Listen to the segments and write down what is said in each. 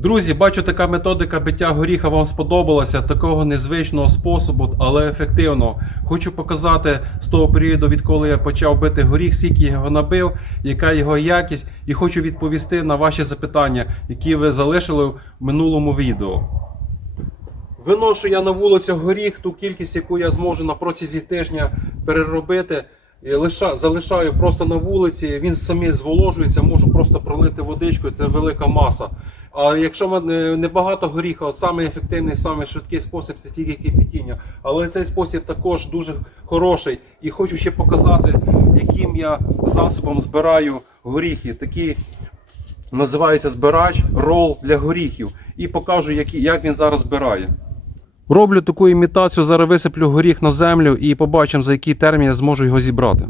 Друзі, бачу, така методика биття горіха вам сподобалася. Такого незвичного способу, але ефективного. Хочу показати з того періоду, відколи я почав бити горіх, скільки його набив, яка його якість, і хочу відповісти на ваші запитання, які ви залишили в минулому відео. Виношу я на вулицях горіх ту кількість, яку я зможу на протязі тижня переробити. Лиша, залишаю просто на вулиці, він самі зволожується, можу просто пролити водичкою, це велика маса. А якщо мене небагато горіха, от самий ефективний, самий швидкий спосіб це тільки кипятіння. Але цей спосіб також дуже хороший. І хочу ще показати, яким я засобом збираю горіхи. Такий називається збирач рол для горіхів. І покажу, як він зараз збирає. Роблю таку імітацію, зараз висиплю горіх на землю і побачимо, за який термін я зможу його зібрати.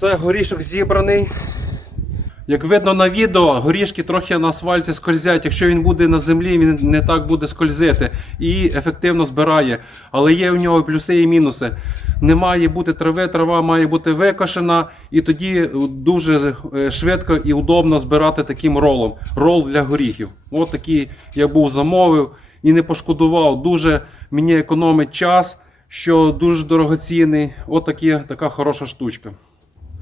Це горішок зібраний. Як видно на відео, горішки трохи на асфальті скользять. Якщо він буде на землі, він не так буде скользити і ефективно збирає. Але є у нього плюси і мінуси. Не має бути трави, трава має бути викошена, і тоді дуже е, швидко і удобно збирати таким ролом. Рол для горіхів. От такий я був замовив і не пошкодував. Дуже мені економить час, що дуже дорогоцінний. От такі, така хороша штучка.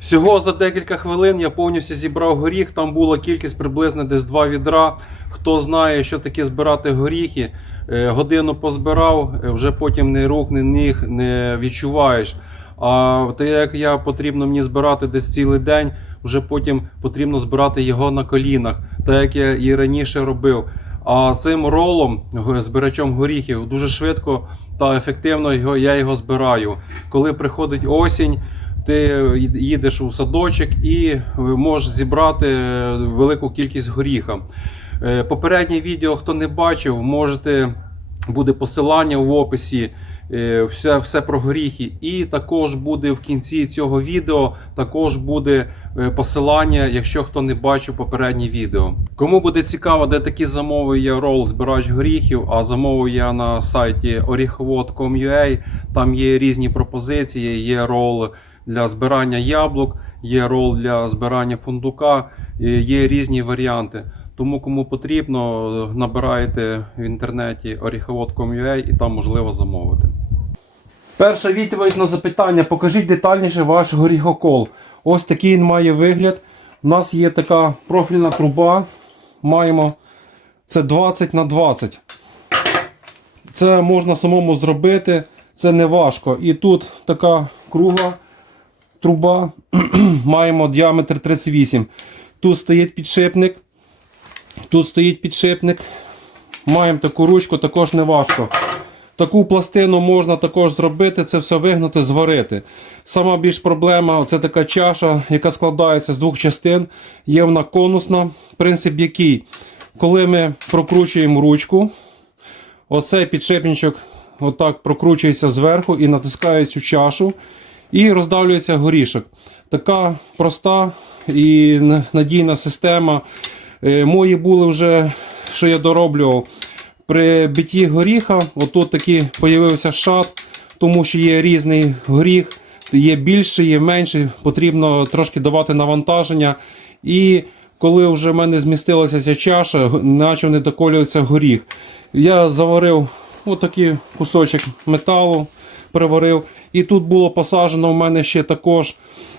Всього за декілька хвилин я повністю зібрав горіх. Там була кількість приблизно десь два відра. Хто знає, що таке збирати горіхи, е, годину позбирав, е, вже потім ні рук, ні ніг не відчуваєш. А те, як я потрібно мені збирати десь цілий день, вже потім потрібно збирати його на колінах, так як я і раніше робив. А цим ролом, збирачом горіхів, дуже швидко та ефективно його, я його збираю. Коли приходить осінь, ти їдеш у садочок і можеш зібрати велику кількість горіха. Е, Попереднє відео, хто не бачив, можете буде посилання в описі. е, Все, все про горіхи. І також буде в кінці цього відео також буде е, посилання, якщо хто не бачив попереднє відео. Кому буде цікаво, де такі замовив я рол збирач горіхів, а замовив я на сайті orіховод.com.ua. Там є різні пропозиції, є рол для збирання яблук, є рол для збирання фундука, є різні варіанти. Тому кому потрібно, е, набираєте в інтернеті orіховод.com.ua і там можливо замовити. Перша відповідь на запитання: покажіть детальніше ваш горіхокол. Ось такий він має вигляд. У нас є така профільна труба. Маємо це 20 на 20. Це можна самому зробити, це не важко. І тут така кругла труба. Маємо діаметр 38. Тут стоїть підшипник. Тут стоїть підшипник. Маємо таку ручку, також не важко. Таку пластину можна також зробити, це все вигнути, зварити. Сама більш проблема це така чаша, яка складається з двох частин. Є вона конусна. Принцип який? Коли ми прокручуємо ручку, оцей підшипничок отак прокручується зверху і натискає цю чашу, і роздавлюється горішок. Така проста і надійна система. Е, Мої були вже, що я дороблював. При битті горіха, отут такий появився шат, тому що є різний горіх, є більший, є менший, потрібно трошки давати навантаження. І коли вже в мене змістилася ця чаша, почав не доколюватися горіх. Я заварив отакий кусочок металу, приварив. І тут було посаджено в мене ще також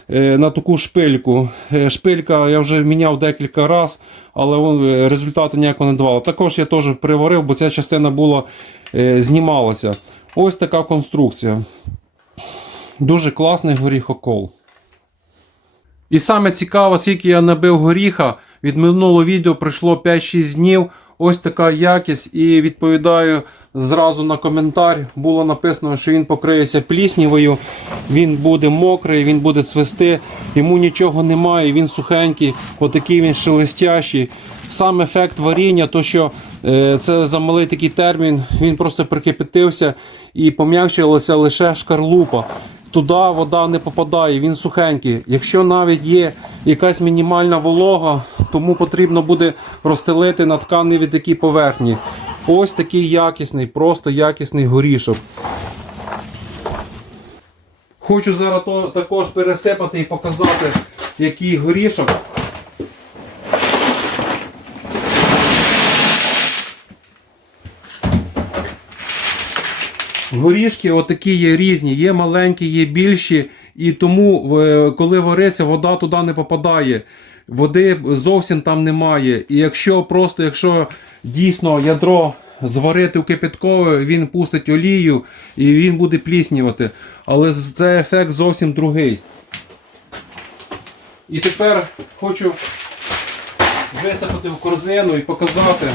е, на таку шпильку. Е, Шпилька я вже міняв декілька разів, але е, результату ніякого не давало. Також я теж приварив, бо ця частина була, знімалася. Ось така конструкція. Дуже класний горіхокол. І саме цікаво, скільки я набив горіха. Від минулого відео пройшло 5-6 днів. Ось така якість. І відповідаю зразу на коментар. Було написано, що він покриється пліснівою, він буде мокрий, він буде цвести. Йому нічого немає, він сухенький, отакий він шелестящий. Сам ефект варіння, то що е, це за малий такий термін, він просто прикипятився і пом'якшилася лише шкарлупа. Туди вода не попадає, він сухенький. Якщо навіть є якась мінімальна волога, тому потрібно буде розстелити на тканеві такі поверхні. Ось такий якісний, просто якісний горішок. Хочу зараз то, також пересипати і показати, який горішок. Горішки отакі є різні, є маленькі, є більші, і тому, коли вариться, вода туди не попадає. Води зовсім там немає. І якщо просто, якщо дійсно ядро зварити у кипяткове, він пустить олію і він буде пліснювати. Але це ефект зовсім другий. І тепер хочу висипати в корзину і показати,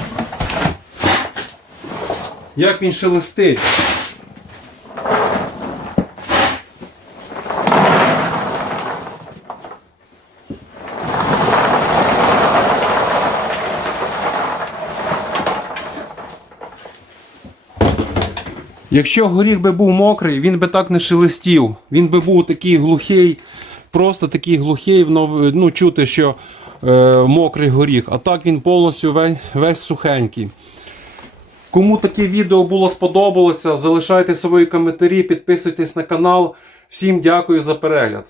як він шелестить. Якщо горіх би був мокрий, він би так не шелестів. Він би був такий глухий, просто такий глухий, ну, чути, що е, мокрий горіх. А так він повністю весь, весь сухенький. Кому таке відео було сподобалося, залишайте свої коментарі, підписуйтесь на канал. Всім дякую за перегляд.